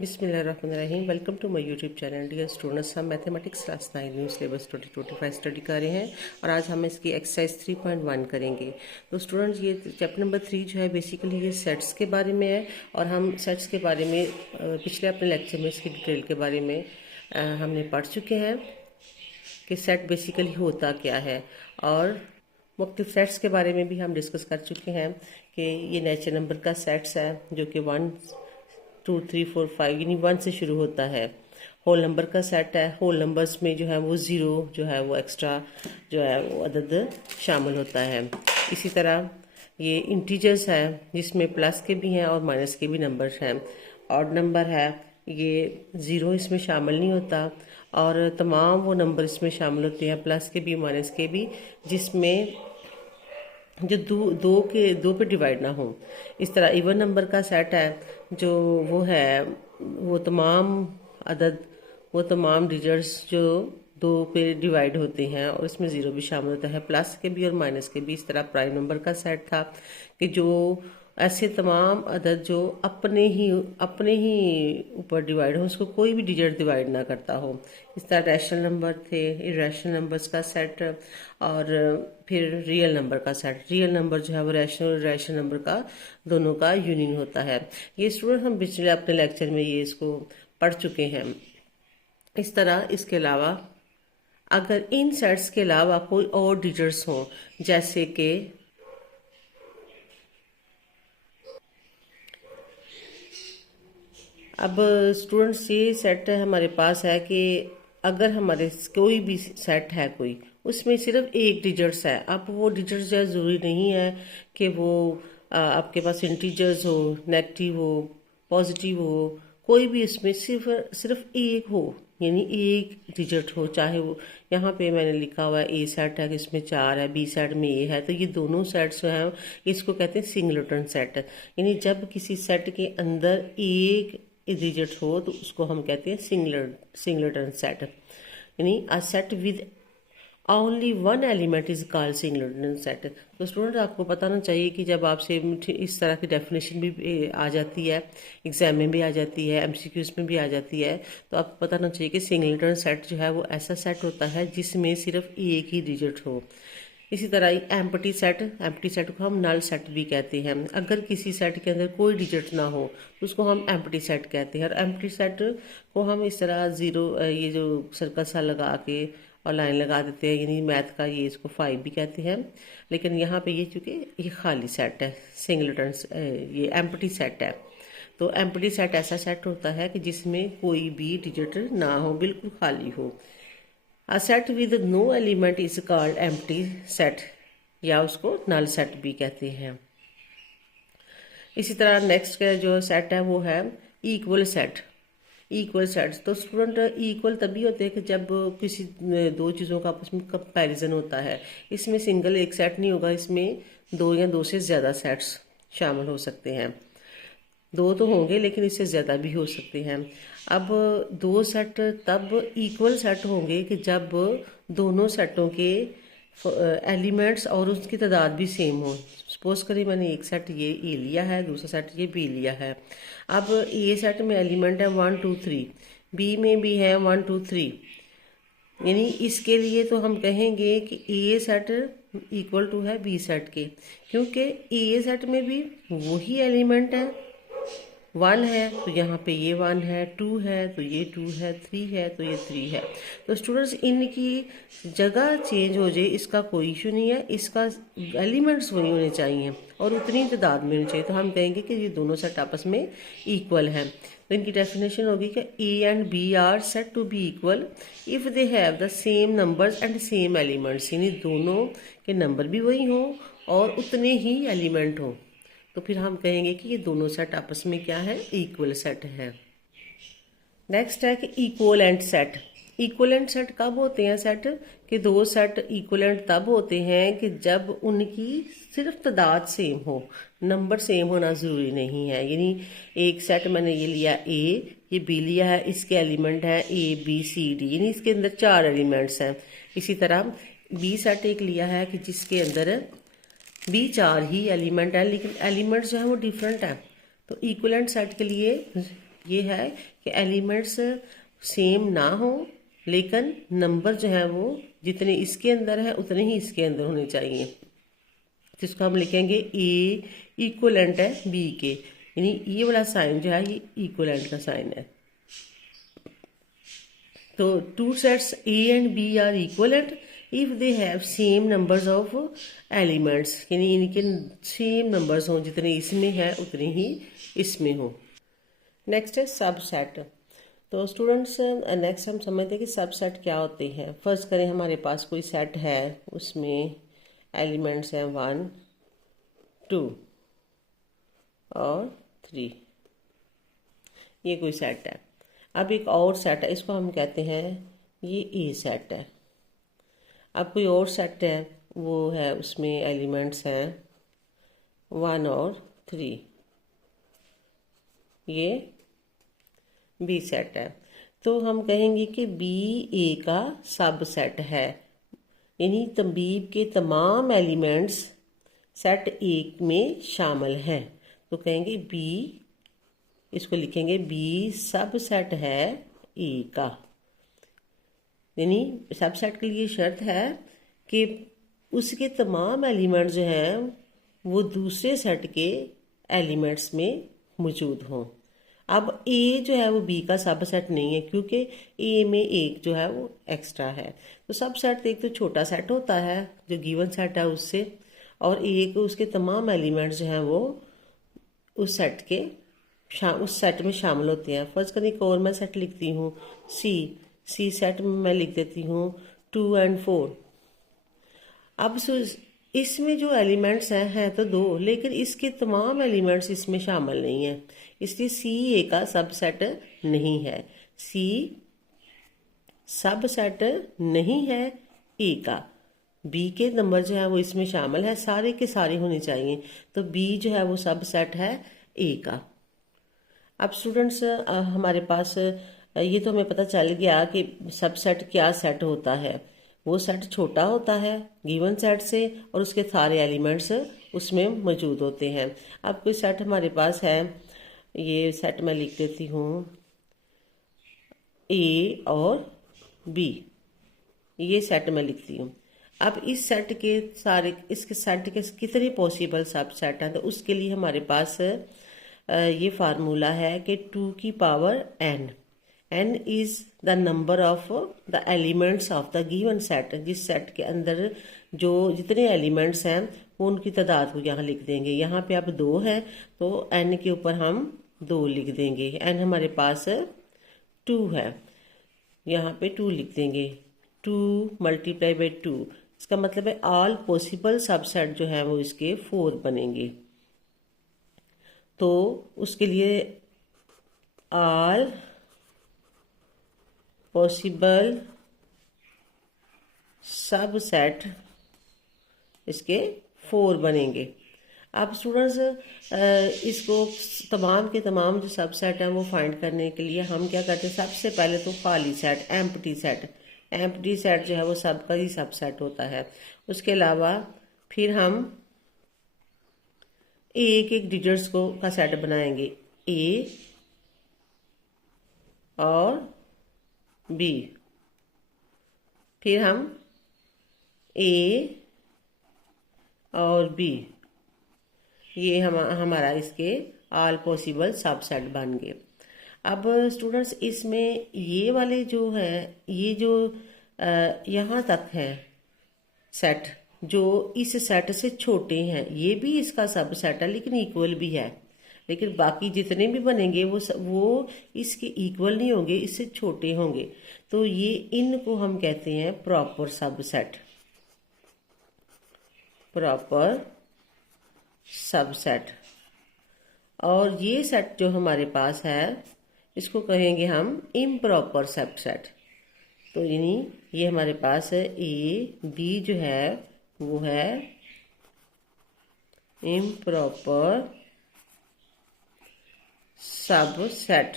बिस्मिल्लाहिर्रहमानिर्रहीम। Welcome to my YouTube channel. Dear students, हम mathematics class 9 new syllabus 2025 study कर रहे हैं और आज हम इसकी एक्सरसाइज 3.1 करेंगे। तो स्टूडेंट्स, ये चैप्टर नंबर 3 जो है बेसिकली ये सेट्स के बारे में है और हम सेट्स के बारे में पिछले अपने लेक्चर में इसकी डिटेल के बारे में हमने पढ़ चुके हैं कि सेट बेसिकली होता क्या है, और मुख्तलिफ सेट्स के बारे में भी हम डिस्कस कर चुके हैं कि ये नेचुरल नंबर का सेट्स है जो कि 1 2 3 4 5 यानी 1 से शुरू होता है। होल नंबर का सेट है। होल नंबर्स में जो है वो 0 जो है वो एक्स्ट्रा जो है वो अदद शामिल होता है। इसी तरह ये इंटीजर्स है जिसमें प्लस के भी हैं और माइनस के भी नंबर्स हैं। ऑड नंबर है, ये 0 इसमें शामिल नहीं होता और तमाम वो नंबर इसमें शामिल होते हैं, प्लस के भी माइनस के भी, जिसमें जो दो पे डिवाइड ना हो। इस तरह इवन नंबर का सेट है जो वो है वो तमाम डिजिट्स जो 2 पे डिवाइड होते हैं और इसमें 0 भी शामिल होता है, प्लस के भी और माइनस के भी। इस तरह प्राइम नंबर का सेट था कि जो ऐसे तमाम अदद जो अपने ही ऊपर डिवाइड हो, उसको कोई भी डिजिट डिवाइड ना करता हो। इस तरह रैशनल नंबर थे, इरेशनल नंबर्स का सेट, और फिर रियल नंबर का सेट। रियल नंबर जो है वो रैशनल और इरेशनल नंबर का दोनों का यूनियन होता है। ये स्टूडेंट हम पिछले अपने लेक्चर में ये इसको पढ़ चुके हैं। इस तरह इसके अलावा अगर इन सेट्स के अलावा कोई और डिजिट्स हों, जैसे कि अब स्टूडेंट्स ये सेट हमारे पास है कि अगर हमारे कोई भी सेट है कोई, उसमें सिर्फ एक डिजिट्स है। अब वो डिजिट्स जो है ज़रूरी नहीं है कि वो आपके पास इंटीजर्स हो, नेगेटिव हो, पॉजिटिव हो, कोई भी इसमें सिर्फ एक हो, यानी एक डिजिट हो। चाहे वो यहाँ पे मैंने लिखा हुआ है ए सेट है कि इसमें 4 है, बी सेट में ए है, तो ये दोनों सेट्स जो हैं इसको कहते हैं सिंगलटन सेट। यानी जब किसी सेट के अंदर एक डिजिट हो तो उसको हम कहते हैं सिंगलटन सेट। यानी a set with only one element is called singleton set. तो स्टूडेंट, आपको बताना चाहिए कि जब आपसे इस तरह की डेफिनेशन भी आ जाती है, एग्जाम में भी आ जाती है, एमसीक्यूज में भी आ जाती है, तो आपको बताना चाहिए कि सिंगलटन सेट जो है वो ऐसा सेट होता है जिसमें सिर्फ एक ही डिजिट हो। इसी तरह एम्प्टी सेट को हम नल सेट भी कहते हैं। अगर किसी सेट के अंदर कोई डिजिट ना हो तो उसको हम एम्प्टी सेट कहते हैं। और एम्प्टी सेट को हम इस तरह 0 ये जो सर्कल सा लगा के और लाइन लगा देते हैं, यानी मैथ का ये इसको 5 भी कहते हैं। लेकिन यहाँ पे ये चूँकि ये खाली सेट है, सिंगलटन ये एम्प्टी सेट है। तो एम्प्टी सेट ऐसा सेट होता है कि जिसमें कोई भी डिजिट ना हो, बिल्कुल खाली हो। A set with no element is called empty set, या उसको नल सेट भी कहते हैं। इसी तरह नेक्स्ट का जो सेट है वो है इक्वल सेट। इक्वल सेट्स तो स्टूडेंट इक्वल तभी होते हैं कि जब किसी दो चीज़ों का आपस में कंपैरिजन होता है। इसमें सिंगल एक सेट नहीं होगा, इसमें 2 या 2 से ज़्यादा सेट्स शामिल हो सकते हैं। 2 तो होंगे लेकिन इससे ज़्यादा भी हो सकते हैं। अब 2 सेट तब इक्वल सेट होंगे कि जब दोनों सेटों के एलिमेंट्स और उसकी तादाद भी सेम हो। सपोज करें मैंने एक सेट ये ए लिया है, दूसरा सेट ये बी लिया है। अब ए सेट में एलिमेंट है 1 2 3, बी में भी है 1 2 3, यानी इसके लिए तो हम कहेंगे कि ए सेट इक्वल टू है बी सेट के, क्योंकि ए सेट में भी वही एलिमेंट है। 1 है तो यहाँ पे ये 1 है, 2 है तो ये 2 है, 3 है तो ये 3 है। तो स्टूडेंट्स, इनकी जगह चेंज हो जाए इसका कोई इशू नहीं है, इसका एलिमेंट्स वही होने चाहिए और उतनी तादाद में होनी चाहिए। तो हम कहेंगे कि ये दोनों सेट आपस में इक्वल हैं। तो इनकी डेफिनेशन होगी कि A and B are set to be equal if they have the same numbers and same elements, यानी दोनों के नंबर भी वही हों और उतने ही एलिमेंट हों, तो फिर हम कहेंगे कि ये दोनों सेट आपस में क्या है, इक्वल सेट है। नेक्स्ट है कि इक्वलेंट सेट। इक्वलेंट सेट कब होते हैं सेट कि 2 सेट इक्वलेंट तब होते हैं कि जब उनकी सिर्फ तादाद सेम हो, नंबर सेम होना ज़रूरी नहीं है। यानी एक सेट मैंने ये लिया ए, ये बी लिया है, इसके एलिमेंट है ए बी सी डी, यानी इसके अंदर 4 एलिमेंट्स हैं। इसी तरह बी सेट एक लिया है कि जिसके अंदर भी 4 ही एलिमेंट है, लेकिन एलिमेंट्स जो है वो डिफरेंट है। तो इक्वलेंट सेट के लिए ये है कि एलिमेंट्स सेम ना हो, लेकिन नंबर जो है वो जितने इसके अंदर है उतने ही इसके अंदर होने चाहिए। तो इसको हम लिखेंगे ए इक्वलेंट है बी के, यानी ये वाला साइन जो है ये इक्वलेंट का साइन है। तो two sets A and B are equivalent if they have same numbers of elements, यानी इनके सेम नंबर्स हों, जितने इसमें है उतने ही इसमें हो। नेक्स्ट है सबसेट। तो स्टूडेंट्स नेक्स्ट हम समझते हैं कि सबसेट क्या होते हैं। फर्स्ट करें हमारे पास कोई सेट है, उसमें एलिमेंट्स हैं 1 2 और 3, ये कोई सेट है। अब एक और सेट है, इसको हम कहते हैं ये ए सेट है। अब कोई और सेट है, वो है उसमें एलिमेंट्स हैं 1 और 3, ये बी सेट है। तो हम कहेंगे कि बी ए का सब सेट है, यानी तंबीब के तमाम एलिमेंट्स सेट ए में शामिल हैं। तो कहेंगे बी, इसको लिखेंगे बी सब सेट है ए का, यानी सब सेट के लिए शर्त है कि उसके तमाम एलिमेंट्स जो हैं वो दूसरे सेट के एलिमेंट्स में मौजूद हों। अब ए जो है वो बी का सब सेट नहीं है, क्योंकि ए में एक जो है वो एक्स्ट्रा है। तो सब सेट एक तो छोटा सेट होता है जो गिवन सेट है उससे, और एक उसके तमाम एलिमेंट्स जो हैं वो उस सेट के उस सेट में शामिल होते हैं। फर्स्ट करें एक और मैं सेट लिखती हूँ सी सेट में मैं लिख देती हूँ 2 and 4। अब इसमें जो एलिमेंट्स हैं तो 2, लेकिन इसके तमाम एलिमेंट्स इसमें शामिल नहीं हैं, इसलिए सी ए का सब सेट नहीं है। सी सब सेट नहीं है ए का। बी के नंबर जो है वो इसमें शामिल है, सारे के सारे होने चाहिए, तो बी जो है वो सब सेट है ए का। अब स्टूडेंट्स हमारे पास ये तो हमें पता चल गया कि सब सेट क्या सेट होता है। वो सेट छोटा होता है गिवन सेट से और उसके सारे एलिमेंट्स उसमें मौजूद होते हैं। अब कोई सेट हमारे पास है, ये सेट मैं लिख देती हूँ ए और बी, ये सेट मैं लिखती हूँ। अब इस सेट के सारे इसके सेट के कितने पॉसिबल सब सेट हैं, तो उसके लिए हमारे पास ये फार्मूला है कि 2 की power n, n is the number of the elements of the given set. जिस सेट के अंदर जो जितने एलिमेंट्स हैं वो उनकी तादाद को यहाँ लिख देंगे। यहाँ पे अब 2 है तो n के ऊपर हम 2 लिख देंगे। n हमारे पास 2 है, यहाँ पे 2 लिख देंगे। 2 मल्टीप्लाई बाई 2, इसका मतलब है ऑल पॉसिबल सबसेट जो है वो इसके 4 बनेंगे। तो उसके लिए ऑल पॉसिबल सबसेट इसके 4 बनेंगे। अब स्टूडेंट्स इसको तमाम के तमाम जो सबसेट हैं वो फाइंड करने के लिए हम क्या करते हैं, सबसे पहले तो खाली सेट एम्प्टी सेट जो है वो सबका ही सबसेट होता है। उसके अलावा फिर हम एक एक डिजिट्स को का सेट बनाएंगे, ए और बी, फिर हम ए और बी, ये हमारा इसके ऑल पॉसिबल सबसेट बन गए। अब स्टूडेंट्स इसमें ये वाले जो है ये जो यहाँ तक है सेट जो इस सेट से छोटे हैं, ये भी इसका सब सेट है लेकिन इक्वल भी है, लेकिन बाकी जितने भी बनेंगे वो इसके इक्वल नहीं होंगे, इससे छोटे होंगे। तो ये इनको हम कहते हैं प्रॉपर सबसेट, प्रॉपर सबसेट। और ये सेट जो हमारे पास है इसको कहेंगे हम इम्प्रॉपर सबसेट। तो यानी ये हमारे पास है ए बी जो है वो है इम्प्रॉपर सबसेट,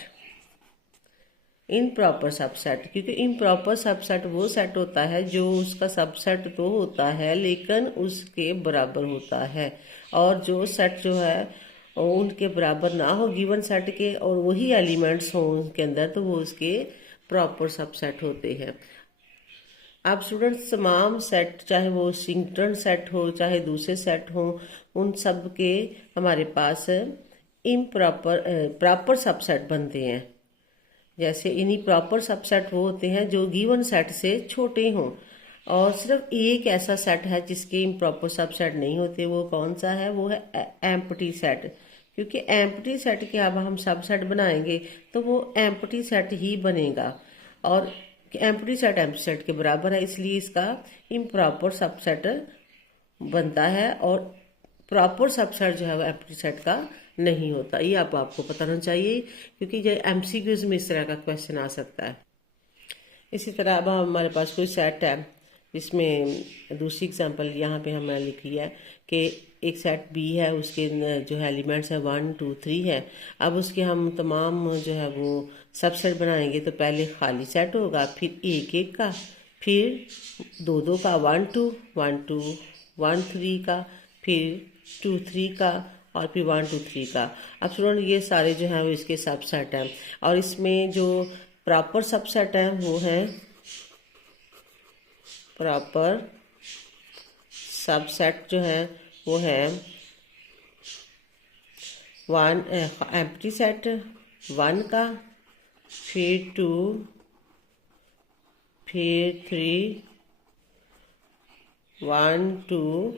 इम्प्रॉपर सबसेट। क्योंकि इम्प्रॉपर सबसेट वो सेट होता है जो उसका सबसेट तो होता है लेकिन उसके बराबर होता है, और जो सेट जो है और उनके बराबर ना हो गिवन सेट के और वही एलिमेंट्स हों उनके अंदर, तो वो उसके प्रॉपर सबसेट होते हैं। अब स्टूडेंट्स तमाम सेट, चाहे वो सिंगटन सेट हो चाहे दूसरे सेट हो, उन सब के हमारे पास इम्प्रॉपर प्रॉपर सबसेट बनते हैं। जैसे इन्हीं प्रॉपर सबसेट वो होते हैं जो गिवन सेट से छोटे हों, और सिर्फ एक ऐसा सेट है जिसके इम्प्रॉपर सबसेट नहीं होते। वो कौन सा है? वो है एम्प्टी सेट। क्योंकि एम्प्टी सेट के अब हम सबसेट बनाएंगे तो वो एम्प्टी सेट ही बनेगा, और एम्प्टी सेट के बराबर है, इसलिए इसका इम्प्रॉपर सबसेट बनता है, और प्रॉपर सबसेट जो है वो एम्प्टी सेट का नहीं होता। ये आपको पता होना चाहिए, क्योंकि ये एमसीक्यूज में इस तरह का क्वेश्चन आ सकता है। इसी तरह अब हमारे पास कोई सेट है जिसमें दूसरी एग्जांपल यहाँ पे हमने लिखी है कि एक सेट बी है, उसके जो है एलिमेंट्स है 1 2 3 है। अब उसके हम तमाम जो है वो सबसेट बनाएंगे, तो पहले खाली सेट होगा, फिर एक एक का, फिर दो दो का, 1 2 1 2 1 3 का, फिर 2 3 का, और फिर 1 2 3 का। अब स्टूडेंट ये सारे जो हैं वो इसके सबसेट हैं, और इसमें जो प्रॉपर सबसेट है वो है प्रॉपर सबसेट जो है वो है 1 एम्प्टी सेट 1 का, फिर 2, फिर 3, 1 2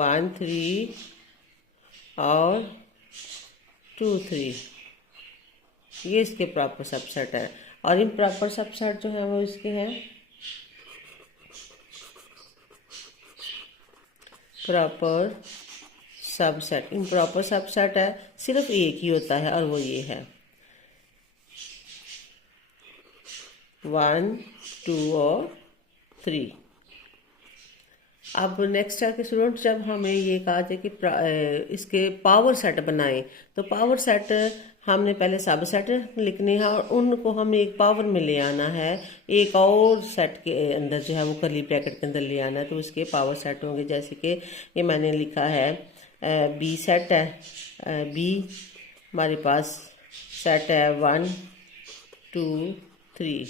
1 3 और 2 3। ये इसके प्रॉपर सबसेट है। और इम्प्रॉपर सबसेट जो है वो इसके हैं प्रॉपर सबसेट। इम्प्रॉपर सबसेट है, सिर्फ एक ही होता है, और वो ये है 1 2 और 3। अब नेक्स्ट है कि स्टूडेंट जब हमें ये कहा जाए कि इसके पावर सेट बनाएं, तो पावर सेट हमने पहले सब सेट लिखने हैं और उनको हमें एक पावर में ले आना है, एक और सेट के अंदर जो है वो कर्ली ब्रैकेट के अंदर ले आना है, तो उसके पावर सेट होंगे। जैसे कि ये मैंने लिखा है बी सेट है, बी हमारे पास सेट है 1 2 3।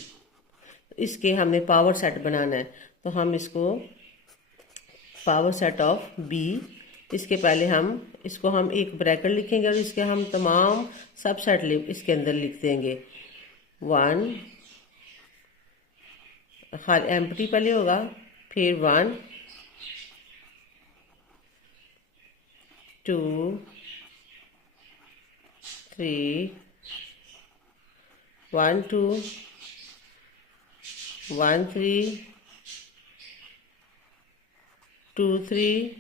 इसके हमने पावर सेट बनाना है, तो हम इसको पावर सेट ऑफ बी, इसके पहले हम इसको हम एक ब्रैकेट लिखेंगे और इसके हम तमाम सबसेट इसके अंदर लिख देंगे। 1 खाली एम्प्टी पहले होगा, फिर 1 2 3 1 2 1 3 2 3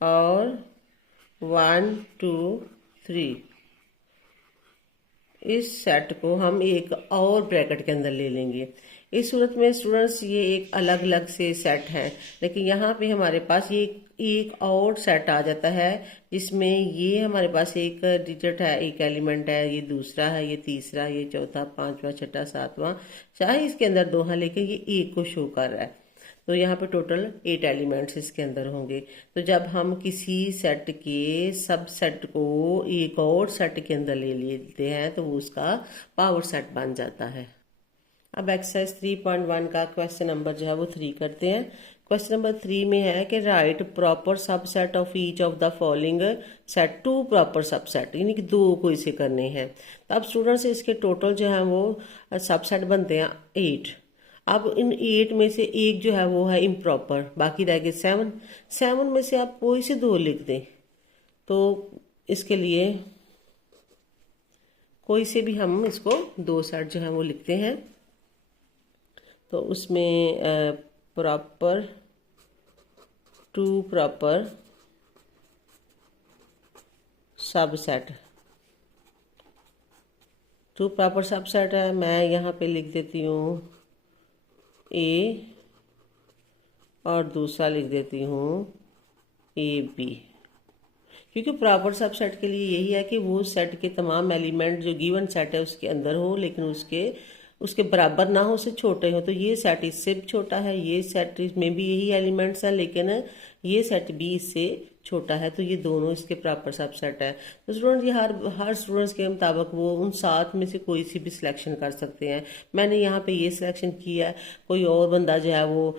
और 1 2 3। इस सेट को हम एक और ब्रैकेट के अंदर ले लेंगे। इस सूरत में स्टूडेंट्स ये एक अलग अलग से सेट हैं, लेकिन यहाँ पे हमारे पास ये एक और सेट आ जाता है जिसमें ये हमारे पास एक डिजिट है, एक एलिमेंट है, ये दूसरा है, ये तीसरा, ये चौथा, पांचवा, छठा, सातवां, चाहे इसके अंदर 2 हैं लेकिन ये एक को शो कर रहा है। तो यहाँ पे टोटल 8 एलिमेंट्स इसके अंदर होंगे। तो जब हम किसी सेट के सब सेट को एक और सेट के अंदर ले लेते हैं तो वो उसका पावर सेट बन जाता है। अब एक्सरसाइज 3.1 का क्वेश्चन नंबर जो है वो 3 करते हैं। क्वेश्चन नंबर 3 में है कि right proper subset of each of the following set 2 proper subset, यानी कि 2 को इसे करने हैं। तो अब स्टूडेंट्स इसके टोटल जो है वो सबसेट बनते हैं 8। अब इन 8 में से एक जो है वो है इम्प्रॉपर, बाकी रह गए 7। 7 में से आप कोई से 2 लिख दें, तो इसके लिए कोई से भी हम इसको 2 सेट जो है वो लिखते हैं। तो उसमें proper 2 proper subset, 2 proper subset है। मैं यहाँ पे लिख देती हूँ ए और दूसरा लिख देती हूँ ए बी, क्योंकि प्रॉपर सबसेट के लिए यही है कि वो सेट के तमाम एलिमेंट जो गिवन सेट है उसके अंदर हो, लेकिन उसके बराबर ना हो, उससे छोटे हो। तो ये सेट इससे भी छोटा है, ये सेट में भी यही एलिमेंट्स हैं, लेकिन ये सेट भी इससे छोटा है, तो ये दोनों इसके प्रॉपर सबसेट है। तो स्टूडेंट ये हर स्टूडेंट्स के मुताबिक वो उन 7 में से कोई सी भी सिलेक्शन कर सकते हैं। मैंने यहाँ पे ये सिलेक्शन किया है, कोई और बंदा जो है वो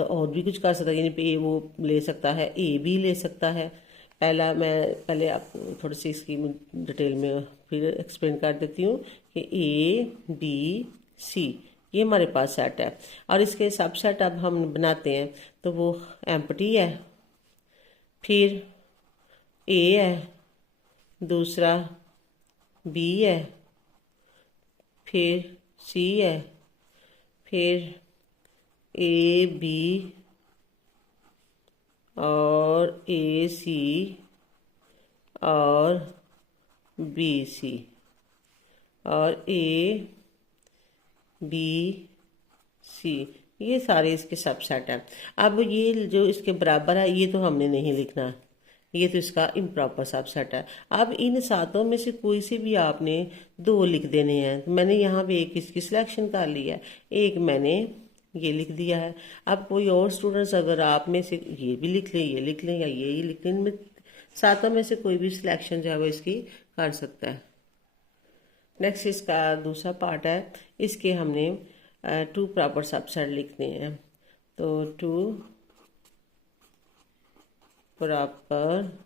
और भी कुछ कर सकता है, यानी ए वो ले सकता है, ए भी ले सकता है। पहले आप थोड़ी सी इसकी डिटेल में फिर एक्सप्लेन कर देती हूँ कि ए डी सी ये हमारे पास सेट है, और इसके सबसेट अब हम बनाते हैं। तो वो एम्प्टी है, फिर ए है, दूसरा बी है, फिर सी है, फिर ए बी और ए सी और बी सी और ए बी सी, ये सारे इसके सबसेट हैं। अब ये जो इसके बराबर है ये तो हमने नहीं लिखना, ये तो इसका इम्प्रॉपर सबसेट है। अब इन 7 में से कोई से भी आपने 2 लिख देने हैं। तो मैंने यहाँ पे एक इसकी सिलेक्शन कर लिया है, एक मैंने ये लिख दिया है। अब कोई और स्टूडेंट्स अगर आप में से ये भी लिख लें, ये लिख लें या ये लिख लें, इनमें 7 में से कोई भी सिलेक्शन जो है वो इसकी कर सकता है। नेक्स्ट इसका दूसरा पार्ट है, इसके हमने 2 प्रॉपर सबसेट लिखने हैं। तो 2 प्रॉपर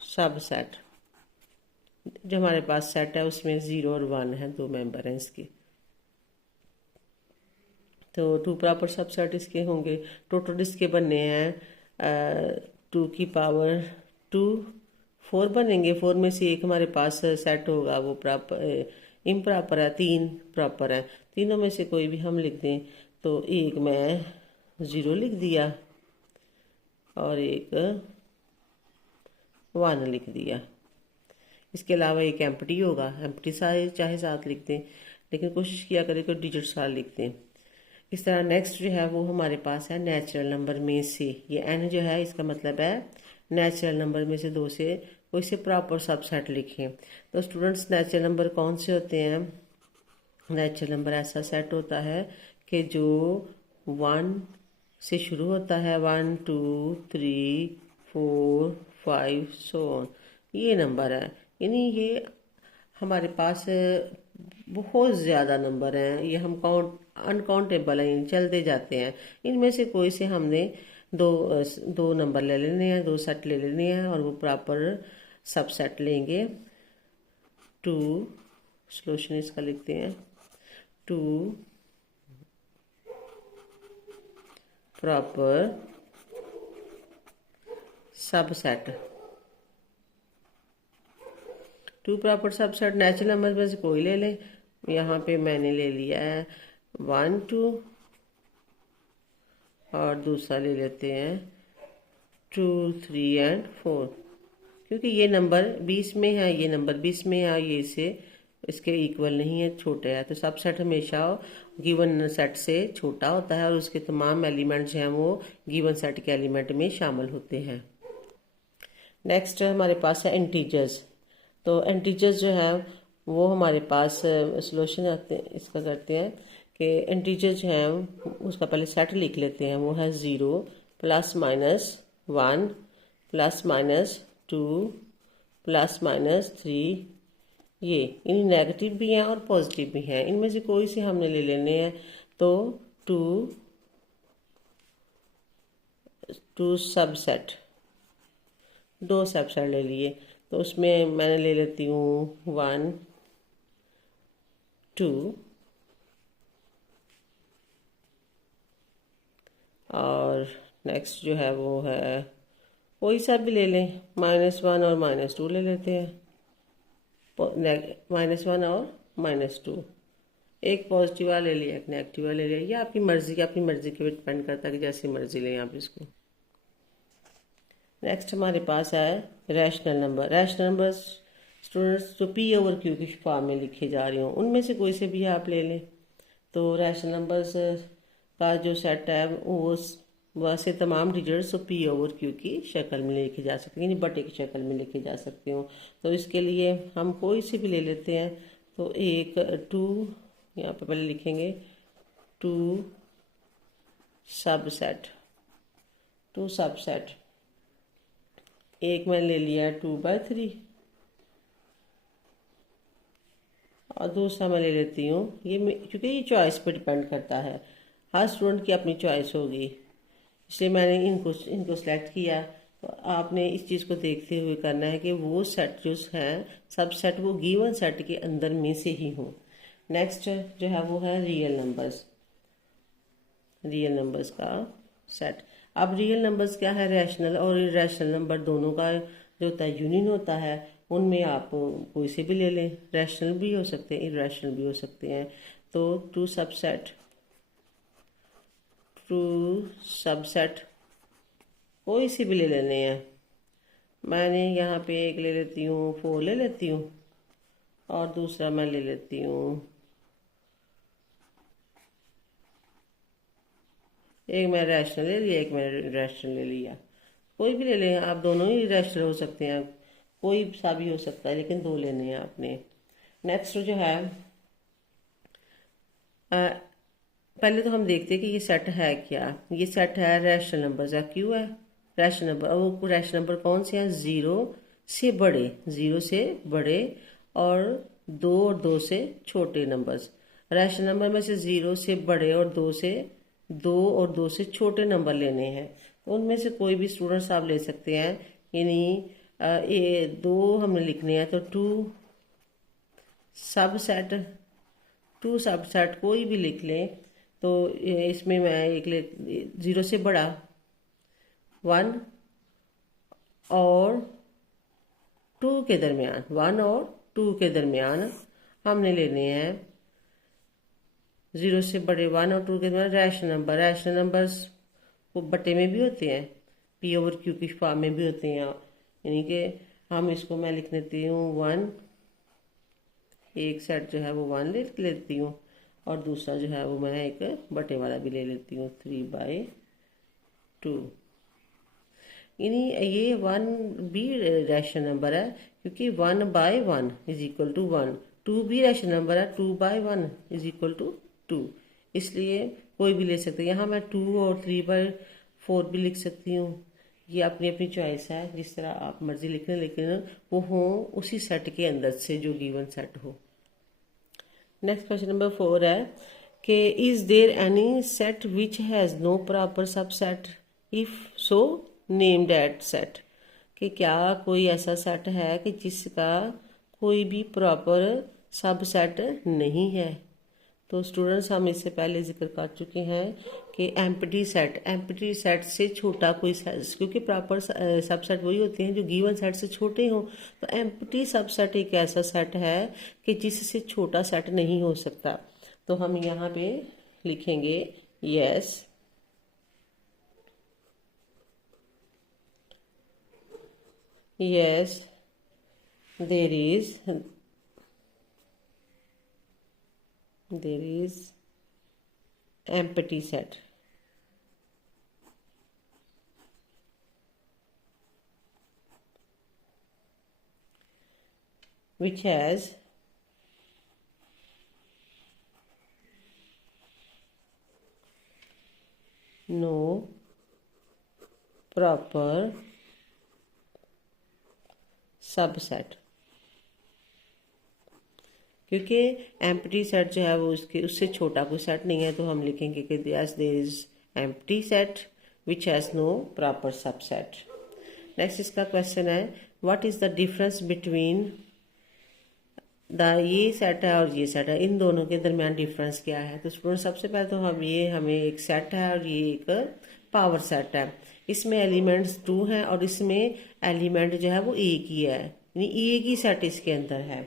सबसेट, जो हमारे पास सेट है उसमें 0 और 1 है, 2 मेंबर हैं इसके। तो 2 प्रॉपर सबसेट इसके होंगे। टोटल इसके बनने हैं 2 की पावर 2, 4 बनेंगे। 4 में से एक हमारे पास सेट होगा वो प्रॉपर इम्प्रॉपर है, 3 प्रॉपर है। तीनों में से कोई भी हम लिख दें। तो एक मैं 0 लिख दिया और एक 1 लिख दिया। इसके अलावा एक एम्प्टी होगा, एम्प्टी सारे चाहे 7 लिख दें, लेकिन कोशिश किया करें कि डिजिट सारे लिख दें। इस तरह नेक्स्ट जो है वो हमारे पास है नेचुरल नंबर में से। ये एन जो है इसका मतलब है नेचुरल नंबर में से 2 से कोई से प्रॉपर सबसेट लिखें। तो स्टूडेंट्स नेचुरल नंबर कौन से होते हैं? नेचुरल नंबर ऐसा सेट होता है कि जो 1 से शुरू होता है, 1 2 3 4 5 सो ऑन, ये नंबर है। यानी ये हमारे पास बहुत ज़्यादा नंबर हैं, ये हम अनकाउंटेबल हैं, चलते जाते हैं। इनमें से कोई से हमने दो नंबर ले लेने हैं, 2 सेट ले लेने हैं, और वो प्रॉपर सब सेट लेंगे। 2 सोल्यूशन इसका लिखते हैं, 2 proper subset. 2 proper subset natural number में से कोई ले लें। यहाँ पे मैंने ले लिया है 1 2, और दूसरा ले लेते हैं 2 3 एंड 4, क्योंकि ये नंबर 20 में है, ये नंबर 20 में है, ये इसे इसके इक्वल नहीं है, छोटा है। तो सबसेट हमेशा गिवन सेट से छोटा होता है और उसके तमाम एलिमेंट्स हैं वो गिवन सेट के एलिमेंट में शामिल होते हैं। नेक्स्ट हमारे पास है इंटीजर्स। तो इंटीजर्स जो है वो हमारे पास सॉल्यूशन आते हैं, इसका करते हैं कि इंटीजर जो है उसका पहले सेट लिख लेते हैं। वो है 0 plus minus 1 plus minus 2 plus minus 3। ये इन नेगेटिव भी हैं और पॉजिटिव भी हैं, इनमें से कोई से हमने ले लेने हैं। तो 2 सबसेट, 2 सबसेट ले लिए। तो उसमें मैंने ले लेती हूँ 1 2, और नेक्स्ट जो है वो है कोई सा भी ले लें, -1 और -2 ले लेते हैं। -1 और -2, एक पॉजिटिव वाला ले लिया, एक नेगेटिव वाला ले लिया। ये आपकी मर्जी के पे डिपेंड करता है कि जैसी मर्जी लें आप इसको। नेक्स्ट हमारे पास है rational number. Rational number students जो P/Q की फॉर्म में लिखे जा रही हों, उनमें से कोई से भी आप ले लें। तो रैशनल नंबर्स का जो सेट है वो वैसे तमाम डिजिट्स P/Q की शक्ल में लिखे जा सकते हैं, यानी बटे की शक्ल में लिखे जा सकते हो। तो इसके लिए हम कोई से भी ले लेते हैं। तो एक 2 यहाँ पे पहले लिखेंगे 2 सबसेट, 2 सबसेट एक मैंने ले लिया 2/3 और दूसरा मैं ले लेती हूँ क्योंकि ये चॉइस पे डिपेंड करता है, हर स्टूडेंट की अपनी चॉइस होगी, इसलिए मैंने इनको इनको सेलेक्ट किया। तो आपने इस चीज़ को देखते हुए करना है कि वो सेट जो हैं सब सेट वो गिवन सेट के अंदर में से ही हों। नेक्स्ट जो है वो है रियल नंबर्स का सेट। अब रियल नंबर्स क्या है, रैशनल और इरेशनल नंबर दोनों का जो होता है यूनियन होता है। उनमें आप कोई से भी ले लें, रैशनल भी हो सकते हैं, इरेशनल भी हो सकते हैं। तो टू सबसेट कोई सी भी ले लेने हैं। मैंने यहाँ पे एक ले लेती हूँ 4 ले लेती हूँ और दूसरा मैं ले लेती हूँ एक मैं रैशनल ले लिया, एक मैंने रैशनल ले लिया। कोई भी ले लें आप, दोनों ही रैशनल हो सकते हैं, कोई सा भी हो सकता है, लेकिन 2 लेने हैं आपने। नेक्स्ट जो है पहले तो हम देखते हैं कि ये सेट है क्या। ये सेट है रैशनल नंबर का, क्यों है रैशनल नंबर, वो रैशनल नंबर कौन से हैं, 0 से बड़े और 2 से छोटे नंबर्स। रैशनल नंबर में से 0 से बड़े और 2 से छोटे नंबर लेने हैं। तो उनमें से कोई भी स्टूडेंट्स आप ले सकते हैं, यानी ये 2 हमने लिखने हैं तो टू सबसेट कोई भी लिख लें। तो इसमें मैं एक 0 से बड़ा 1 और 2 के दरमियान, 1 और 2 के दरमियान हमने लेने हैं। 0 से बड़े 1 और 2 के दरमियान रैशनल नंबर्स वो बटे में भी होते हैं, P/Q की फॉर्म में भी होते हैं, यानी कि हम इसको मैं लिख लेती हूँ 1, एक सेट जो है वो 1 ले लेती हूँ और दूसरा जो है वो मैं एक बटे वाला भी ले लेती हूँ 3/2। यानी ये 1 भी रैशनल नंबर है, क्योंकि 1/1 इज इक्वल टू 1। 2 भी रैशनल नंबर है, 2/1 इज इक्वल टू 2। इसलिए कोई भी ले सकते हैं। यहाँ मैं 2 और 3/4 भी लिख सकती हूँ, ये अपनी अपनी चॉइस है, जिस तरह आप मर्जी लिख लें, लेकिन वो हो उसी सेट के अंदर से जो गिवन सेट हो। नेक्स्ट क्वेश्चन नंबर 4 है कि is there any set which has no proper subset, if so name that set. कि क्या कोई ऐसा सेट है कि जिसका कोई भी प्रॉपर सबसेट नहीं है। तो स्टूडेंट्स हम इससे पहले जिक्र कर चुके हैं कि एम्प्टी सेट से छोटा कोई सेट, क्योंकि प्रॉपर सबसेट वही होते हैं जो गिवन सेट से छोटे हों। तो एम्प्टी सबसेट एक ऐसा सेट है कि जिससे छोटा सेट नहीं हो सकता। तो हम यहाँ पे लिखेंगे yes there is empty set which has no proper subset. क्योंकि एम्प्टी सेट जो है वो उससे छोटा कोई सेट नहीं है, तो हम लिखेंगे कि yes there is empty set which has no proper subset. Next इसका क्वेश्चन है what is the difference between ये सेट है और ये सेट है, इन दोनों के दरमियान डिफरेंस क्या है। तो स्टूडेंट सबसे पहले तो हमें एक सेट है और ये एक पावर सेट है। इसमें एलिमेंट्स 2 हैं और इसमें एलिमेंट जो है वो एक ही है, यानी एक ही सेट इसके अंदर है।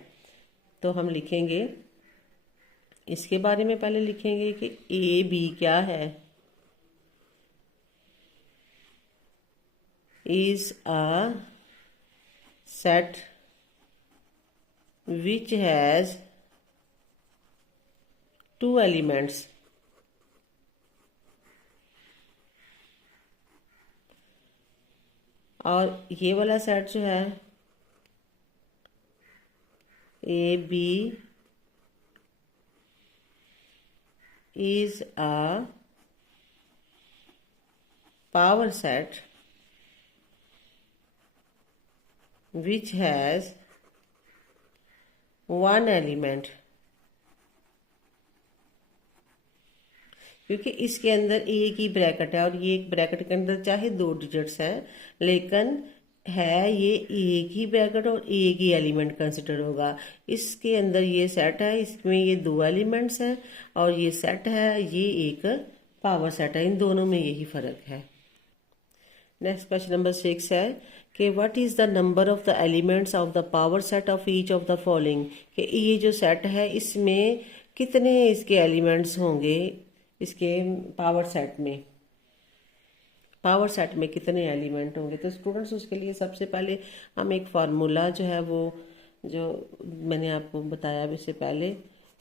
तो हम लिखेंगे इसके बारे में, पहले लिखेंगे कि AB क्या है, is a set which has 2 elements और ये वाला सेट जो है AB is a power set which has one element, क्योंकि इसके अंदर एक ही ब्रैकेट है और ये एक ब्रैकेट के अंदर चाहे दो डिजिट्स हैं, लेकिन है ये एक ही ब्रैकेट और एक ही एलिमेंट कंसिडर होगा। इसके अंदर ये सेट है, इसमें ये दो एलिमेंट्स हैं, और ये सेट है, ये एक पावर सेट है। इन दोनों में यही फर्क है। नेक्स्ट क्वेश्चन नंबर 6 है कि what is the number of the elements of the power set of each of the following, कि ये जो सेट है इसमें कितने इसके एलिमेंट्स होंगे, इसके पावर सेट में कितने एलिमेंट होंगे। तो स्टूडेंट्स उसके लिए सबसे पहले हम एक फार्मूला जो है वो जो मैंने आपको बताया अभी इससे पहले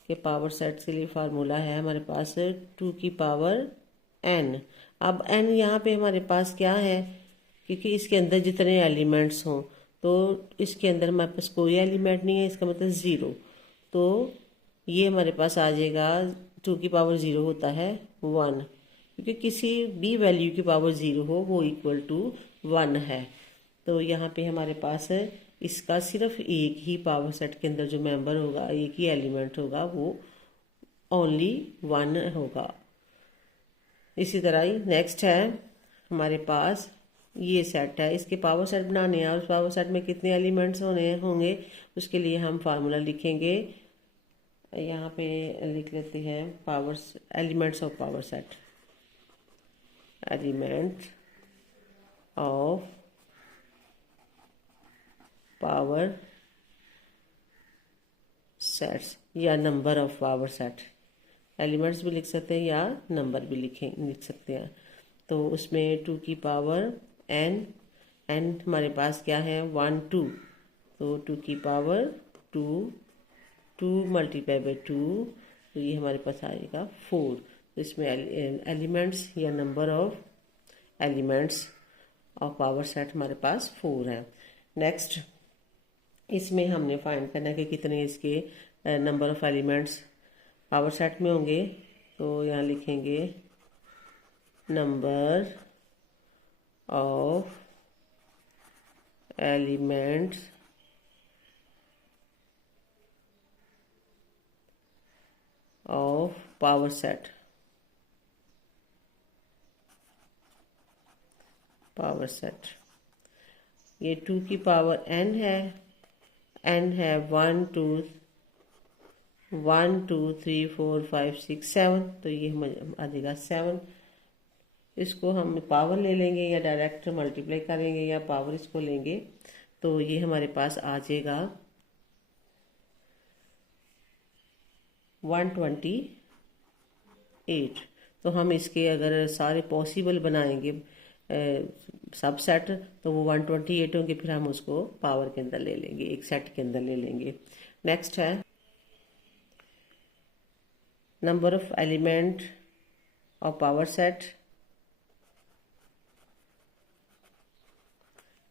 कि पावर सेट के लिए फार्मूला है हमारे पास 2 की पावर n। अब n यहाँ पे हमारे पास क्या है, क्योंकि इसके अंदर जितने एलिमेंट्स हों, तो इसके अंदर हमारे पास कोई एलिमेंट नहीं है, इसका मतलब 0। तो ये हमारे पास आ जाएगा 2 की पावर 0 होता है 1, क्योंकि किसी भी वैल्यू की पावर 0 हो वो इक्वल टू 1 है। तो यहाँ पे हमारे पास इसका सिर्फ एक ही पावर सेट के अंदर जो मेंबर होगा, एक ही एलिमेंट होगा, वो ओनली 1 होगा। इसी तरह ही नेक्स्ट है हमारे पास ये सेट है, इसके पावर सेट बनाने हैं और उस पावर सेट में कितने एलिमेंट्स होंगे उसके लिए हम फार्मूला लिखेंगे। यहाँ पे लिख लेते हैं power elements of power set, element of power sets या number of power set, elements भी लिख सकते हैं या नंबर भी लिख सकते हैं। तो उसमें 2 की पावर n हमारे पास क्या है 1 2, तो 2 की पावर 2 2 मल्टीप्लाई बाई 2, तो ये हमारे पास आएगा 4। तो इसमें एलिमेंट्स या number of elements of power set हमारे पास 4 है। नेक्स्ट इसमें हमने फाइंड करना है कि कितने इसके number of elements power set में होंगे। तो यहाँ लिखेंगे number of elements of power set, ये 2 की पावर n है, n है 1 2 3 4 5 6 7, तो ये हमें आ जाएगा 7। इसको हम पावर ले लेंगे या डायरेक्ट मल्टीप्लाई करेंगे या पावर इसको लेंगे, तो ये हमारे पास आ जाएगा 128। तो हम इसके अगर सारे पॉसिबल बनाएंगे सबसेट, तो वो 128 होंगे, फिर हम उसको पावर के अंदर ले लेंगे, एक सेट के अंदर ले लेंगे। नेक्स्ट है number of element of power set,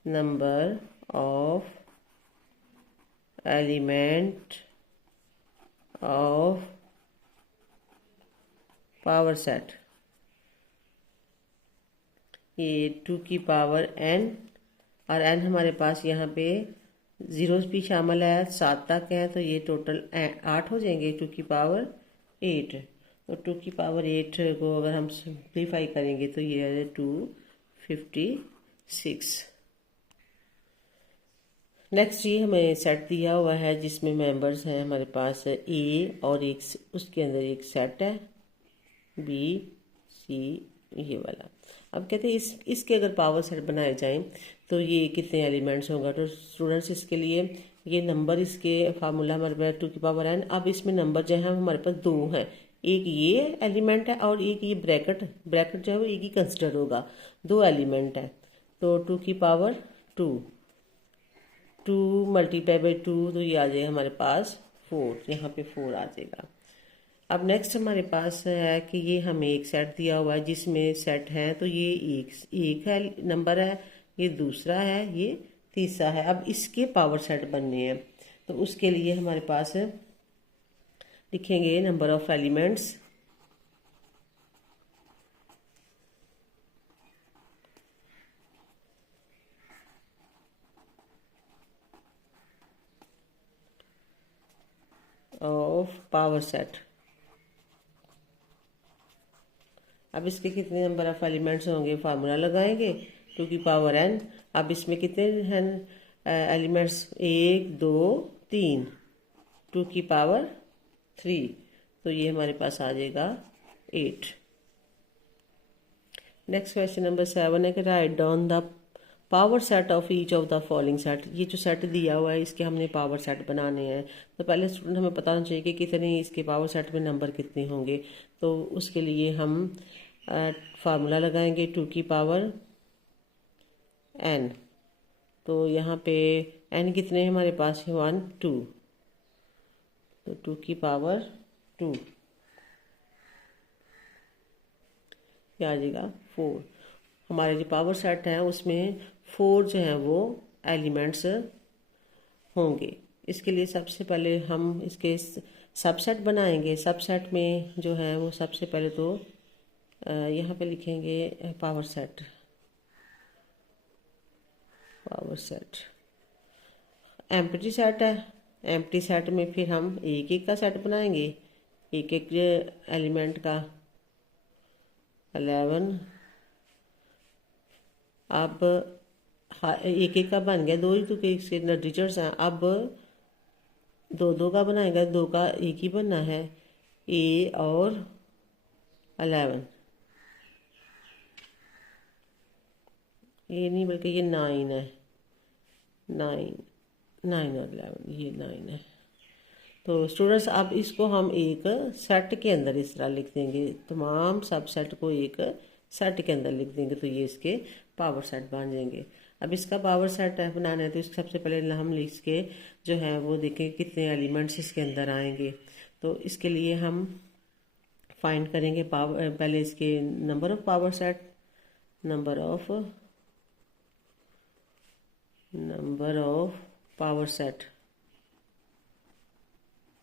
number of element of power set, ये 2 की पावर n, और n हमारे पास यहाँ पे जीरोस भी शामिल है, 7 तक है, तो ये टोटल 8 हो जाएंगे 2 की पावर 8। तो 2 की पावर 8 को अगर हम सिंप्लीफाई करेंगे तो ये है 256। नेक्स्ट ये हमें सेट दिया हुआ है जिसमें मेंबर्स हैं हमारे पास ए, और एक उसके अंदर एक सेट है बी सी, ये वाला। अब कहते हैं इसके अगर पावर सेट बनाए जाएं तो ये कितने एलिमेंट्स होगा। तो स्टूडेंट्स इसके लिए ये नंबर, इसके फार्मूला हमारे पास 2 की पावर n। अब इसमें नंबर जो है हमारे पास 2 हैं, एक ये एलिमेंट है और एक ये ब्रैकेट जो है वो एक ही कंसिडर होगा, 2 एलिमेंट है। तो 2 की पावर 2 मल्टीप्लाई बाई 2, तो ये आ जाएगा हमारे पास 4, यहाँ पे 4 आ जाएगा। अब नेक्स्ट हमारे पास है कि ये हमें एक सेट दिया हुआ है जिसमें सेट है, तो ये एक है नंबर है, ये दूसरा है, ये तीसरा है। अब इसके पावर सेट बनने हैं, तो उसके लिए हमारे पास लिखेंगे number of elements of power set. अब इसके कितने नंबर ऑफ एलिमेंट्स होंगे, फार्मूला लगाएंगे 2 की पावर n। अब इसमें कितने हैं एलिमेंट्स, 1 2 3, 2 की पावर 3, तो ये हमारे पास आ जाएगा 8। नेक्स्ट क्वेश्चन नंबर 7 है कि write down the power set of each of the following set. ये जो सेट दिया हुआ है इसके हमने पावर सेट बनाने हैं, तो पहले स्टूडेंट हमें पता होना चाहिए कि कितने इसके पावर सेट में नंबर कितने होंगे। तो उसके लिए हम फार्मूला लगाएंगे 2 की पावर n। तो यहाँ पे n कितने हैं हमारे पास है 1 2, तो 2 की पावर 2 क्या आ जाएगा 4। हमारे जो पावर सेट है उसमें 4 जो है वो एलिमेंट्स होंगे। इसके लिए सबसे पहले हम इसके सबसेट बनाएंगे। सबसेट में जो है वो सबसे पहले तो यहाँ पे लिखेंगे power set. Power set empty set है, एम्प्टी सेट में फिर हम एक एक का सेट बनाएंगे, एक एक एलिमेंट का 11। अब एक एक का बन गया, 2 ही तो इसके डिजिट्स हैं। अब 2 2 का बनाएगा, 2 का एक ही बनना है, ए और 11। ये नहीं बल्कि ये 9 है, 9 और 11, ये 9 है। तो स्टूडेंट्स अब इसको हम एक सेट के अंदर इस तरह लिख देंगे, तमाम सब सेट को एक सेट के अंदर लिख देंगे, तो ये इसके पावर सेट बन जाएंगे। अब इसका पावर सेट बनाना है तो सबसे पहले हम इसके जो है वो देखें कितने एलिमेंट्स इसके अंदर आएंगे। तो इसके लिए हम फाइंड करेंगे पहले इसके number of power set, number of power set.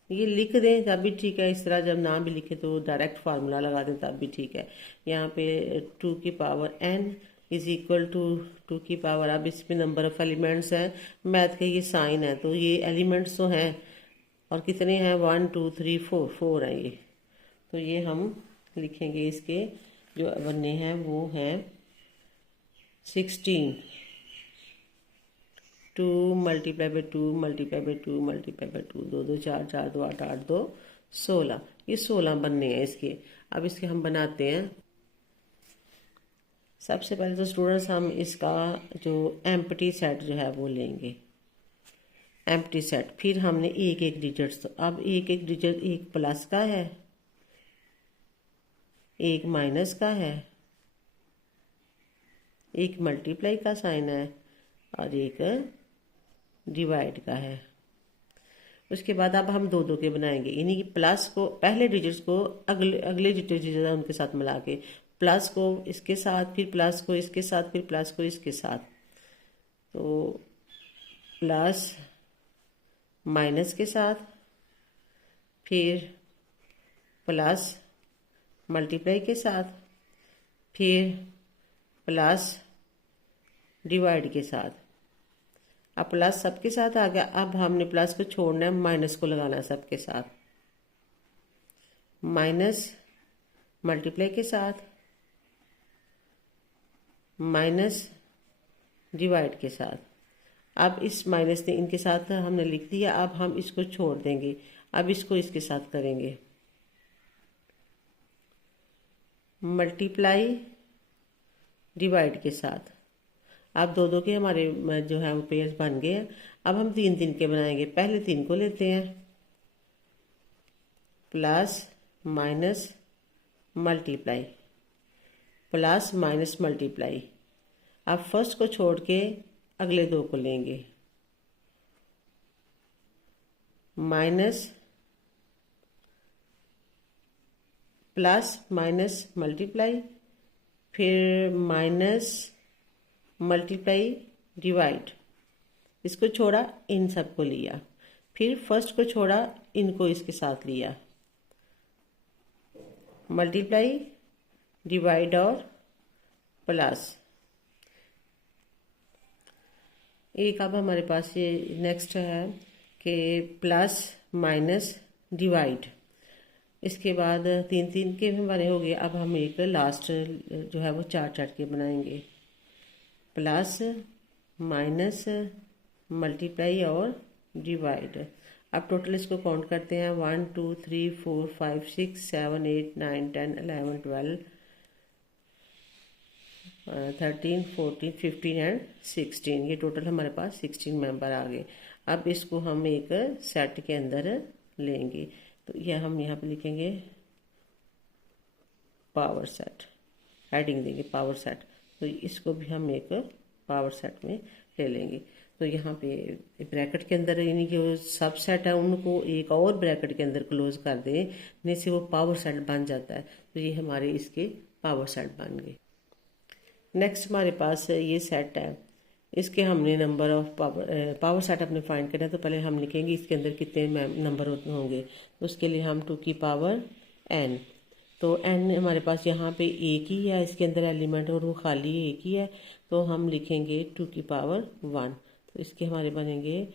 ये लिख दें तब भी ठीक है, इस तरह जब ना भी लिखे तो डायरेक्ट फार्मूला लगा दें तब भी ठीक है। यहाँ पे 2 की power n is equal to 2 की पावर, अब इसमें नंबर ऑफ एलिमेंट्स है, मैथ के ये साइन है तो ये एलिमेंट्स तो हैं और कितने हैं 1 2 3 4, 4 हैं ये। तो ये हम लिखेंगे, इसके जो बनने हैं वो हैं 16, 2 multiply by 2 multiply by 2 multiply by 2, 2 2 4 4 2 8 8 2 16, ये 16 बनने हैं इसके। अब इसके हम बनाते हैं। सबसे पहले तो स्टूडेंट्स हम इसका जो एम्प्टी सेट जो है वो लेंगे, एम्प्टी सेट। फिर हमने एक एक डिजिट्स, तो अब एक एक डिजिट, एक प्लस का है, एक माइनस का है, एक मल्टीप्लाई का साइन है और एक डिवाइड का है। उसके बाद अब हम 2 2 के बनाएंगे, यानी कि प्लस को पहले डिजिट्स को अगले डिजिट उनके साथ मिला के, प्लस को इसके साथ, फिर प्लस को इसके साथ, फिर प्लस को इसके साथ। तो प्लस माइनस के साथ, फिर प्लस मल्टीप्लाई के साथ, फिर प्लस डिवाइड के साथ। अब प्लस सबके साथ आ गया, अब हमने प्लस को छोड़ना है, माइनस को लगाना है सबके साथ। माइनस मल्टीप्लाई के साथ, माइनस डिवाइड के साथ। अब इस माइनस ने इनके साथ हमने लिख दिया, अब हम इसको छोड़ देंगे, अब इसको इसके साथ करेंगे। मल्टीप्लाई डिवाइड के साथ। अब 2 2 के हमारे जो है वो पेयर्स बन गए हैं। अब हम 3 3 के बनाएंगे, पहले 3 को लेते हैं, plus minus multiply, plus minus multiply. अब फर्स्ट को छोड़ के अगले 2 को लेंगे, माइनस प्लस माइनस मल्टीप्लाई, फिर माइनस मल्टीप्लाई डिवाइड, इसको छोड़ा इन सब को लिया, फिर फर्स्ट को छोड़ा इनको इसके साथ लिया, मल्टीप्लाई डिवाइड और प्लस। एक अब हमारे पास ये नेक्स्ट है कि प्लस माइनस डिवाइड। इसके बाद तीन तीन के हमारे हो गए। अब हम एक लास्ट जो है वो चार चार के बनाएंगे, प्लस माइनस मल्टीप्लाई और डिवाइड। अब टोटल इसको काउंट करते हैं, 1 2 3 4 5 6 7 8 9 10 11 12 13 14 15 एंड 16। ये टोटल हमारे पास 16 मेंबर आ गए। अब इसको हम एक सेट के अंदर लेंगे, तो यह हम यहाँ पे लिखेंगे पावर सेट, हेडिंग देंगे पावर सेट। तो इसको भी हम एक पावर सेट में ले लेंगे। तो यहाँ पे ब्रैकेट के अंदर यानी कि वो सब सेट है उनको एक और ब्रैकेट के अंदर क्लोज कर दें, नहीं से वो पावर सेट बन जाता है। तो ये हमारे इसके पावर सेट बन गए। नेक्स्ट हमारे पास ये सेट है, इसके हमने नंबर ऑफ पावर सेट अपने फाइंड करना है। तो पहले हम लिखेंगे इसके अंदर कितने नंबर होंगे। तो उसके लिए हम 2 की पावर n, तो n हमारे पास यहाँ पे एक ही है इसके अंदर एलिमेंट और वो खाली एक ही है, तो हम लिखेंगे 2 की पावर 1। तो इसके हमारे बनेंगे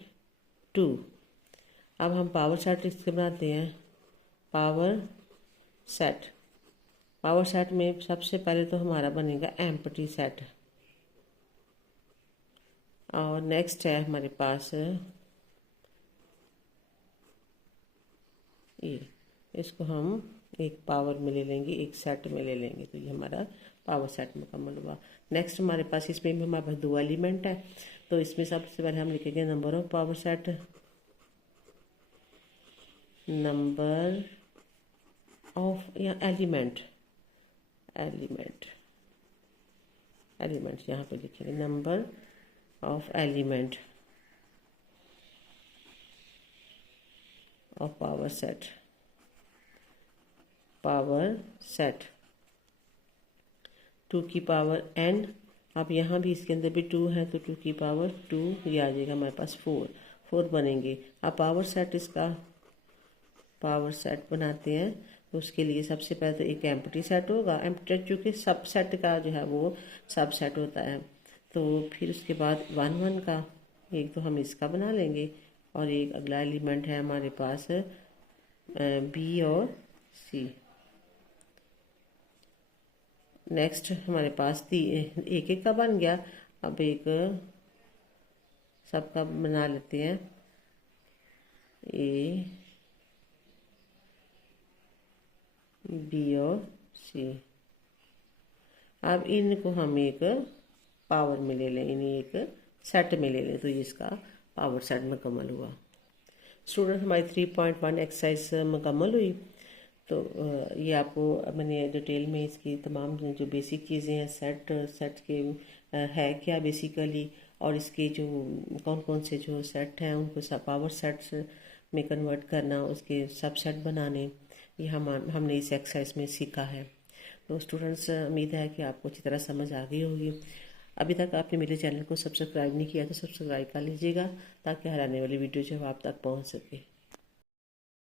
2। अब हम पावर सेट इसके बनाते हैं, पावर सेट। पावर सेट में सबसे पहले तो हमारा बनेगा एम्प्टी सेट, और नेक्स्ट है हमारे पास ये, इसको हम एक पावर में ले लेंगे, एक सेट में ले लेंगे। तो ये हमारा पावर सेट मुकम्मल हुआ। नेक्स्ट हमारे पास इसमें भी हमारे पास 2 एलिमेंट है, तो इसमें सबसे पहले हम लिखेंगे number of power set, number of या एलिमेंट यहाँ पे लिखेंगे number of element of power set 2 की पावर n। अब यहाँ भी इसके अंदर भी 2 है, तो 2 की पावर 2, ये आ जाएगा हमारे पास 4 बनेंगे। अब पावर सेट बनाते हैं, तो उसके लिए सबसे पहले तो एक एम्प्टी सेट होगा। एम्प्टी चूँकि सब सेट का जो है वो सब सेट होता है, तो फिर उसके बाद 1 1 का एक तो हम इसका बना लेंगे, और एक अगला एलिमेंट है हमारे पास बी और सी। नेक्स्ट हमारे पास एक एक का बन गया। अब एक सबका बना लेते हैं, ए बी और सी। अब इनको हम एक पावर में ले लें, इन्हें एक सेट में ले लें, तो ये इसका पावर सेट मुकम्मल हुआ। स्टूडेंट हमारी 3.1 एक्सरसाइज मुकम्मल हुई। तो ये आपको मैंने डिटेल में इसकी तमाम जो बेसिक चीज़ें हैं, सेट के है क्या बेसिकली, और इसके जो कौन कौन से जो सेट हैं उनको सब पावर सेट्स में कन्वर्ट करना, उसके सब सेट बनाने, ये हमने इस एक्सरसाइज में सीखा है। तो स्टूडेंट्स, उम्मीद है कि आपको अच्छी तरह समझ आ गई होगी। अभी तक आपने मेरे चैनल को सब्सक्राइब नहीं किया तो सब्सक्राइब कर लीजिएगा, ताकि हर आने वाली वीडियो जो है आप तक पहुंच सके।